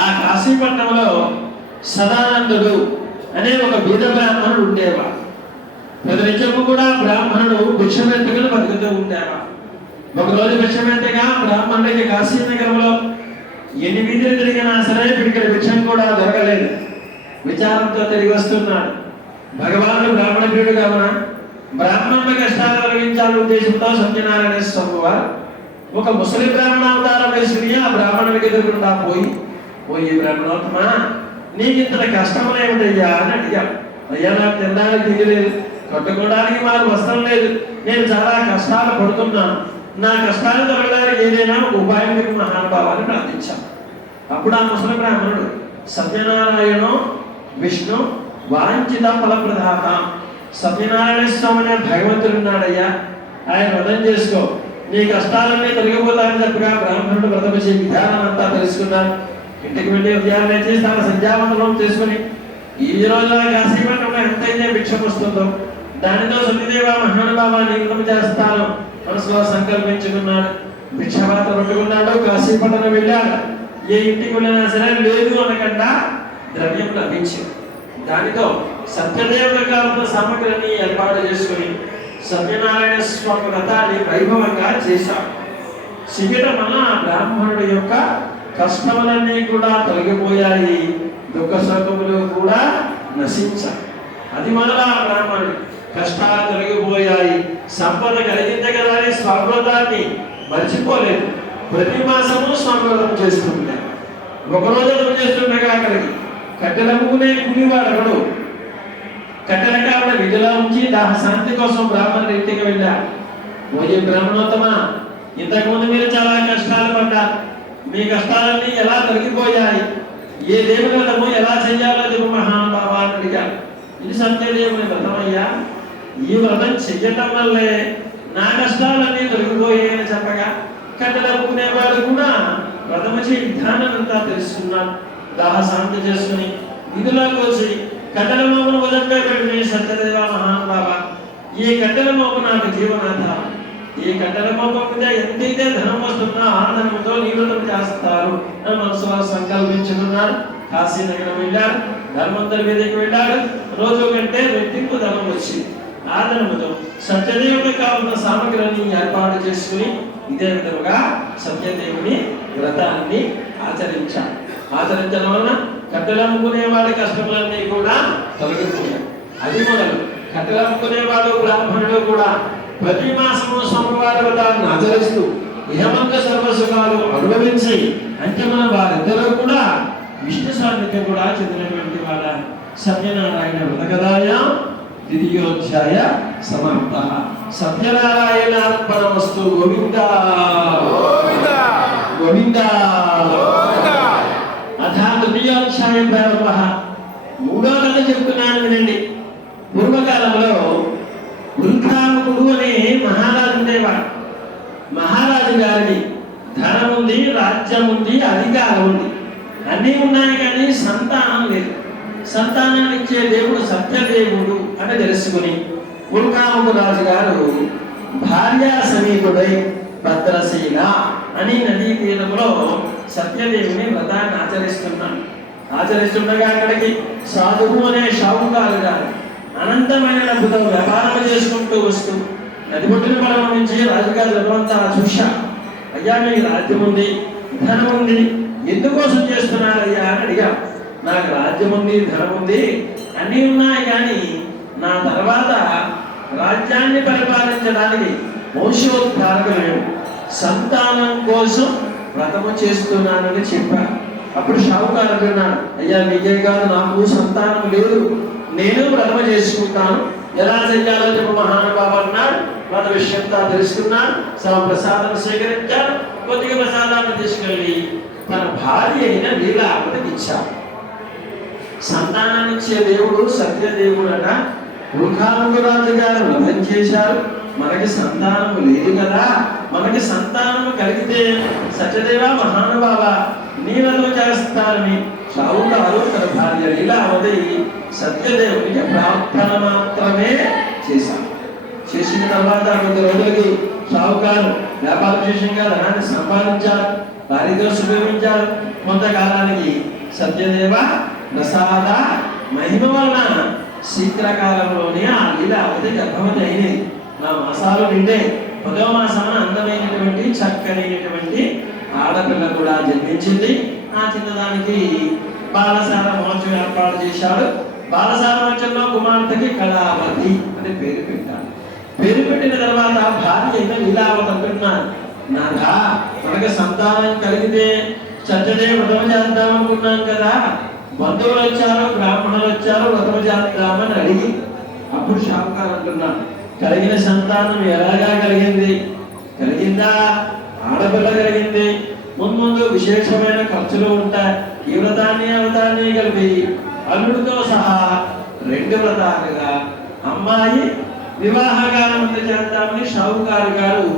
ఆ కాశీపట్నంలో సదానందుడు అనే ఒక బీద బ్రాహ్మణుడు ఉండేవాడు. ప్రతినిత్యము కూడా బ్రాహ్మణుడు భిక్షమెత్తుకుని బతుకుతూ ఉండేవాడు. ఒకరోజు భిక్షమెత్తగా బ్రాహ్మణుడికి కాశీనగరంలో ఎన్ని వీధులు తిరిగినా సరే ఇక్కడ భిక్షం కూడా దొరకలేదు. విచారంతో తిరిగి వస్తున్నాడు. భగవానుడు బ్రాహ్మణ ప్రియుడు కావున బ్రాహ్మణుల కష్టాలు తొలగించాలనే ఉద్దేశంతో సత్యనారాయణ స్వామి వారు ఒక ముసలి బ్రాహ్మణ అవతారం వేసుకుని ఆ బ్రాహ్మణుడికి ఎదురుకుండా పోయి బ్రాహ్మణోత్తమా, నీకు ఇంత కష్టం ఏమిటయ్యా అని అడిగాడు. అయ్యా, నాకు తినడానికి తిండి లేదు, కట్టుకోవడానికి మాకు వస్త్రం లేదు, నేను చాలా కష్టాలు పడుతున్నాను, నా కష్టాలు తొలగడానికి ఏదైనా ఒక ఉపాయం మీకు మహానుభావాన్ని ప్రార్థించాను. అప్పుడు ఆ ముసలి బ్రాహ్మణుడు సత్యనారాయణ విష్ణు వాంఛిత ఫలప్రదాత సత్యనారాయణ స్వామి అనే భగవంతుడు ఉన్నాడయ్యా, ఆయన వ్రతం చేసుకో, నీ కష్టాలన్నీ తొలగిపోతాయని చెప్పగా బ్రాహ్మణుడు వ్రతం చేసే విధానం అంతా తెలుసుకున్నాను. ఇంటికి వెళ్ళి ఉదయాన్నే చేసి తన సంధ్యావందనం చేసుకుని ఈ రోజున కాశీపట్నంలో ఎంతైతే భిక్షం వస్తుందో దానితో సత్యదేవ మహానుభావాన్ని వ్రతం చేస్తాను మనసులో సంకల్పించుకున్నాడు. భిక్షపాత్ర పట్టుకున్నాడు, కాశీపట్నం వెళ్ళాడు. ఏ ఇంటికి వెళ్ళినా సరే లేదు అనకుండా ద్రవ్యం లభించింది. దానితో సత్యదేవుడు కావాల్సిన సామగ్రిని ఏర్పాటు చేసుకుని సత్యనారాయణ స్వామి వ్రతాన్ని వైభవంగా చేశాడు. చేయడం వల్ల బ్రాహ్మణుడి యొక్క కష్టములన్నీ కూడా తొలగిపోయాయి, దుఃఖ శోకములు కూడా నశించాయి. అది మొదల బ్రాహ్మణుడు కష్టాలు తొలగిపోయాయి, సంపద కలిగించగలని స్వామివ్రతాన్ని మర్చిపోలేదు. ప్రతి మాసము స్వామివ్రతం చేస్తుండే. ఒకరోజు వ్రతం చేస్తుండగా అక్కడికి కట్టెలమ్ముకునే కూలివాడు కట్టెల కావడ విధిలో ఉంచి దాహ శాంతి కోసం బ్రాహ్మణుడి ఇంటికి వెళ్ళాడు. ఓయే బ్రాహ్మణోత్తమా, ఇంతకుముందు మీరు చాలా కష్టాలు పడ్డారు, మీ కష్టాలన్నీ ఎలా తొలగిపోయాయి, ఏ దేవుని వ్రతము ఎలా చెయ్యాలో చెప్పు మహానుభావా అని అడిగాడు. ఇది సత్యదేవుని వ్రతమయ్యా, ఈ వ్రతం చెయ్యటం వల్లే నా కష్టాలన్నీ తొలగిపోయాయని చెప్పగా కట్టెలమ్ముకునేవాడు కూడా వ్రతము చే విధానం అంతా తెలుసుకున్నాడు. దాహ శాంతి చేసుకుని విధులకు వచ్చి కట్టెల మోపును వదిలిపై పెట్టి సత్యదేవ మహానుభావ, ఈ కట్టెల మోపు నాకు జీవనాధారం, ఈ కట్టెల మోపు మీద ఎంతైతే ధనం వస్తుందో ఆ ధనంతో నీ వ్రతం చేస్తారు అని మనసులో సంకల్పించుకున్నాడు. కాశీనగరం వెళ్ళాడు, ధర్మంతరి మీదకి వెళ్ళాడు. రోజు కంటే రెట్టింపు ధనం వచ్చింది. ఆ ధనముతో సత్యదేవుడికి కావాల్సిన సామగ్రిని ఏర్పాటు చేసుకుని ఇదే విధముగా సత్యదేవుని వ్రతాన్ని ఆచరించాడు. ఆచరించడం వలన కట్టెలమ్ముకునేవాడి కష్టములన్నీ కూడా తొలగిపోయాయి. అది మొదలు కట్టెలమ్ముకునేవాడు బ్రాహ్మణుడు కూడా ప్రతి మాసము సోమవారి వ్రతాన్ని ఆచరిస్తూ ఇహమంత సర్వసుఖాలు అనుభవించి అంతిమ వారిద్దరూ కూడా విష్ణు సాన్నిధ్యం కూడా చెందినటువంటి వాళ్ళ. సత్యనారాయణ వ్రతకథాయ ద్వితీయోధ్యాయ సమాప్త. సత్యనారాయణార్పణమస్తు. గోవింద గోవింద. తృతీయోధ్యాయం ప్రారంభ. మూడో కథ చెప్తున్నాను వినండి. పూర్వకాలంలో వృద్ధాముకుడు అనే మహారాజు ఉండేవాడు. మహారాజు గారికి ధనం ఉంది, రాజ్యం ఉంది, అధికారం ఉంది, అన్నీ ఉన్నాయి, కానీ సంతానం లేదు. సంతానాన్ని ఇచ్చే దేవుడు సత్యదేవుడు అని తెలుసుకుని వృద్ధాముకు రాజు గారు భార్యా సమీపుడై భద్రశీల అని నదీ తీరంలో సత్యదేవుని వ్రతాన్ని ఆచరిస్తుండగా అక్కడికి సాధువు అనే షావుకారు గారు అనంతమైన డబ్బుతో వ్యాపారం చేసుకుంటూ వస్తూ నదిబొట్టిన పడవ నుంచి రాజుగారు జనమంతా చూశా. అయ్యా, మీ రాజ్యం ఉంది, ధనం ఉంది, ఎందుకోసం చేస్తున్నారయ్యా అని అడిగా. నాకు రాజ్యం ఉంది, ధనం ఉంది, అన్నీ ఉన్నాయి, కానీ నా తర్వాత రాజ్యాన్ని పరిపాలించడానికి వంశోద్ధారక లేడు, సంతానం కోసం వ్రతము చేస్తున్నానని చెప్పాను. అప్పుడు షావుకారు అన్నాడు, అయ్యా మీకే కాదు, నాకు సంతానం లేదు, నేను వ్రతము చేసుకుంటాను, ఎలా చెయ్యాలో చెప్పు మహానుభావ అన్నాడు. వ్రత విషయంతా తెలుసుకున్నాడు. ప్రసాదం సేకరించాడు. కొద్దిగా ప్రసాదాన్ని తీసుకెళ్ళి తన భార్య అయిన లీలావతికి ఇచ్చాడు. సంతానాన్ని ఇచ్చే దేవుడు సత్యదేవుడు అట. వృద్ధామురాజు గారు వ్రతం చేశారు, మనకి సంతానం లేదు కదా, మనకి సంతానం కలిగితే సత్యదేవ మహానుభావ నీ వ్రతం చేస్తారని షావుకారు తన భార్య లీలావతి సత్యదేవునికి ప్రార్థన మాత్రమే చేశారు. చేసిన తర్వాత కొద్ది రోజులకి షావుకారు వ్యాపార విశేషంగా ధనాన్ని సంపాదించారు. భార్యతో సుఖించాడు. కొంతకాలానికి సత్యదేవ ప్రసాద మహిమ వలన శీఘ్రకాలంలోనే ఆ లీలావతి గర్భవతి అయినది. నా మాసాలు నిండే 10వ మాసమున అందమైనటువంటి చక్కనైనటువంటి ఆడపిల్ల కూడా జన్మించింది. ఆ చిన్నదానికి బాలసార మహోత్సవం ఏర్పాటు చేశాడు. బాలసార మహోత్సవంలో కుమార్తెకి కళావతి అని పేరు పెట్టాడు. పేరు పెట్టిన తర్వాత భార్య అయిన లీలావతి అంటున్నారు, నాదా మనకి సంతానం కలిగితే చచ్చదే వ్రతం చేద్దామనుకున్నాం కదా, బంధువులు వచ్చారు, బ్రాహ్మణులు వచ్చారు, వ్రతం చేద్దామని అడిగి అప్పుడు షావుకారు అంటున్నాడు, కలిగిన సంతానం ఎలాగా కలిగింది? కలిగిందా? ఆడపిల్ల కలిగింది. ముందు విశేషమైన ఖర్చులు ఉంటాయి. ఈ వ్రతాన్ని ఆ వ్రతాన్ని కలిపి అల్లుడితో సహా 2 వ్రతాలుగా అమ్మాయి వివాహగానం చేద్దామని షావుకారు గారు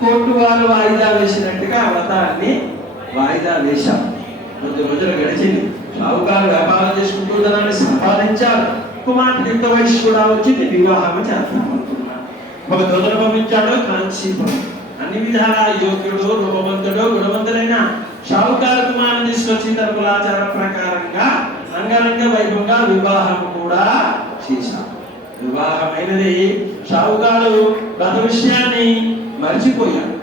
కోర్టు వారు వాయిదా వేసినట్టుగా ఆ వ్రతాన్ని వాయిదా వేశాం. 2 రోజులు గడిచింది. షావుకారు వ్యాపారం చేసుకుంటూ ధనాన్ని సంపాదించారు. కుమార్తె యుక్త వయసు కూడా వచ్చింది. వివాహం చేస్తామనుకున్నాడు. ఒక దూతను పంపించాడు కాంచీపురం. అన్ని విధాల యోగ్యుడు, రూపవంతుడు, గుణవంతుడైన షావుకారు కుమారుని తీసుకొచ్చి తన కులాచార ప్రకారంగా రంగరంగ వైభవంగా వివాహం కూడా చేశారు. వివాహమైనది. షావుకారు వ్రత విషయాన్ని మర్చిపోయాడు.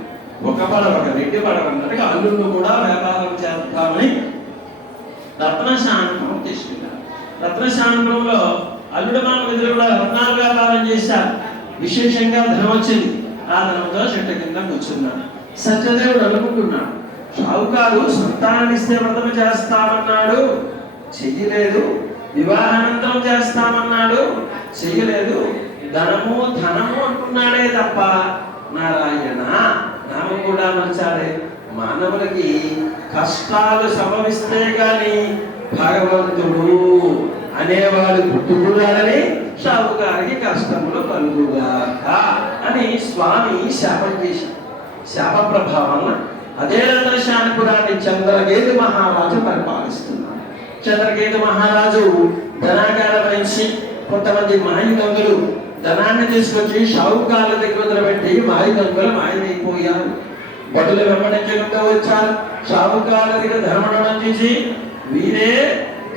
ఒక పడవ 2 పడవ అన్నట్టుగా అల్లుళ్ళు కూడా వ్యాపారం చేద్దామని రత్నశాంతం తీసుకున్నారు. రత్నశాంతంలో అల్లుడు మామ ఇద్దరు కూడా రత్నాలు వ్యాపారం చేశారు. విశేషంగా ధనం వచ్చింది. ఆ ధనంతో చెట్టు కింద కూర్చున్నాడు. సత్యదేవుడు అనుకుంటున్నాడు, షావుకారు సంతానాన్ని ఇస్తే వ్రతం చేస్తామన్నాడు, చెయ్యలేదు. వివాహానంతరం చేస్తామన్నాడు, చెయ్యలేదు. ధనము అంటున్నాడే తప్ప నారాయణ నామం కూడా మర్చాడే. మానవులకి కష్టాలు సంభవిస్తే గాని భగవంతుడు అనేవాడు పుట్టుకున్నాడని షావుకారికి కష్టములు కలుగుగాక అని స్వామి శాపం చేశాడు. శాప ప్రభావం అదే రత్నశానపురాన్ని చంద్రకేతు మహారాజు పరిపాలిస్తున్నాడు. చంద్రకేతు మహారాజు ధనాగారం నుంచి కొంతమంది మాయదొంగలు ధనాన్ని తీసుకొచ్చి షావుకార్ల దగ్గర వదిలిపెట్టి మాయదొంగలు మాయమైపోయారు. బడులు వెంబడించకుండా వచ్చారు. షావుకార్ల దగ్గర ధర్మణం చేసి వీరే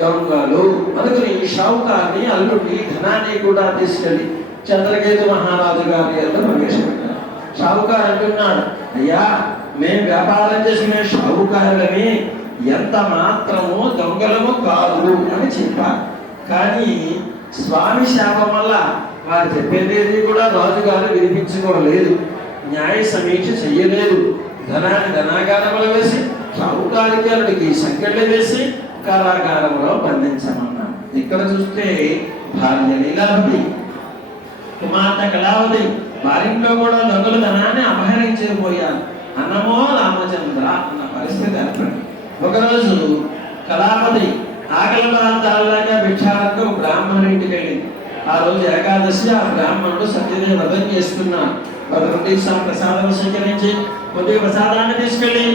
దొంగలు అనుకుని షావుకార్ని అల్లుడిని ధనాన్ని కూడా తీసుకెళ్లి చంద్రకేతు మహారాజు గారి ప్రవేశపెట్టారు. షావుకారు అంటున్నాడు, అయ్యా మేము వ్యాపారం చేసిన షావుకారులని ఎంత మాత్రము దొంగలము కాదు అని చెప్పారు. కానీ స్వామి శాపం వల్ల వారు చెప్పేది కూడా రాజుగారు వినిపించుకోలేదు. న్యాయ సమీక్ష చెయ్యలేదు. ధనాన్ని ధనాగారములు వేసి షావుకారికి సంఖ్యలు వేసి కారాగారంలో బంధించమన్నాడు. ఇక్కడ చూస్తే భార్య లీలావతి, కుమార్తె కళావతి, వారింట్లో కూడా దొంగలు ధనాన్ని అపహరించిపోయారు. అన్నమో రామచంద్ర అన్న పరిస్థితి ఏర్పడింది. ఒకరోజు కళావతి ఆకలి ప్రాంతాల్లాగా భిక్షాలకు బ్రాహ్మణుడి ఇంటికి వెళ్ళింది. ఆ రోజు ఏకాదశి. ఆ బ్రాహ్మణుడు సత్యదేవ వ్రతం చేస్తున్నాడు. నుండి ప్రసాదం స్వీకరించి కొద్దిగా ప్రసాదాన్ని తీసుకెళ్లి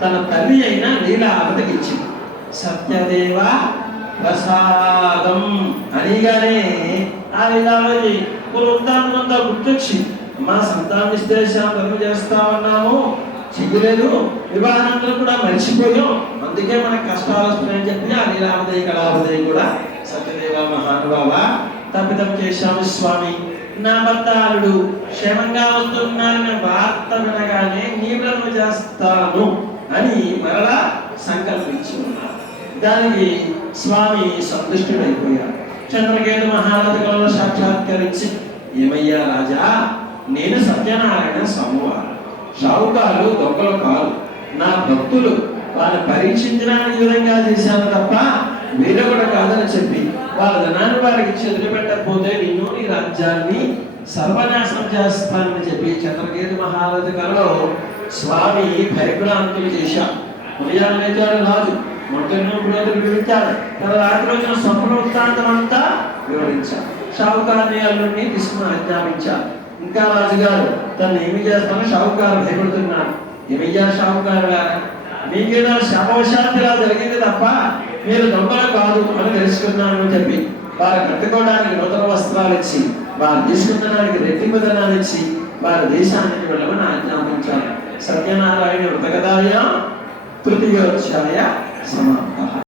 తన తల్లి అయిన లీలావతికి ఇచ్చింది. సత్యదేవ ప్రసాదం అనిగానే ఆ లీలావతి వృత్తాంతంతా గుర్తొచ్చి, మా సంతానం ఇస్తే వ్రతం చేస్తామన్నాము, చెయ్యలేదు. వివాహాంతరం కూడా మర్చిపోయాం, అందుకే మనకు కష్టాలు వస్తున్నాయని చెప్పి ఆ లీలావతి కళావతి కూడా సత్యదేవ మహానుభావ తప్పిదం చేశాము స్వామి. నా భర్తారుడు క్షేమంగా వస్తున్నారని వార్త వినగానే నీ వ్రతం చేస్తాను అని మరలా సంకల్పించి ఉన్నారు. దానికి స్వామి సంతుష్టుడైపోయాడు. చంద్రకేతు మహారాజు కళలో సాక్షాత్కరించి, ఏమయ్యా రాజా, నేను సత్యనారాయణ సోమవారం, షావుకారు దొంగలు కాదు, నా భక్తులు, వారిని పరీక్షించడానికి ఈ విధంగా చేశాను తప్ప వేరొకటి కాదని చెప్పి వాళ్ళ ధనాన్ని వారికి చెదిలిపెట్టకపోతే నిన్ను నీ రాజ్యాన్ని సర్వనాశనం చేస్తానని చెప్పి చంద్రకేతు మహారాజు కళలో స్వామి భయభ్రాంతులు చేశారు. ఉదయాన్నే లేచాడు రాజు, మొట్టమొదటి వివరించాడు. తన రాత్రి వచ్చిన స్వప్న వృత్తాంతం అంతా వివరించాడు. షావుకారుని అల్లుడిని తీసుకుని ఆజ్ఞాపించాడు. ఇంకా రాజుగారు తను ఏమి చేస్తానో షావుకారు భయపడుతున్నాడు. ఏమయ్యా షావుకారు గారు, మీకేదో శాపవశాంతి ఇలా జరిగింది తప్ప మీరు దొంగలు కాదు అని తెలుసుకున్నాను అని చెప్పి వారు కట్టుకోవడానికి నూతన వస్త్రాలు ఇచ్చి, వారు తీసుకున్నదానికి రెట్టింపు ధనాలు ఇచ్చి వారి దేశానికి వెళ్ళమని ఆజ్ఞాపించారు. సత్యనారాయణ వ్రతకథాయ తృతీయోధ్యాయ సమాప్తః.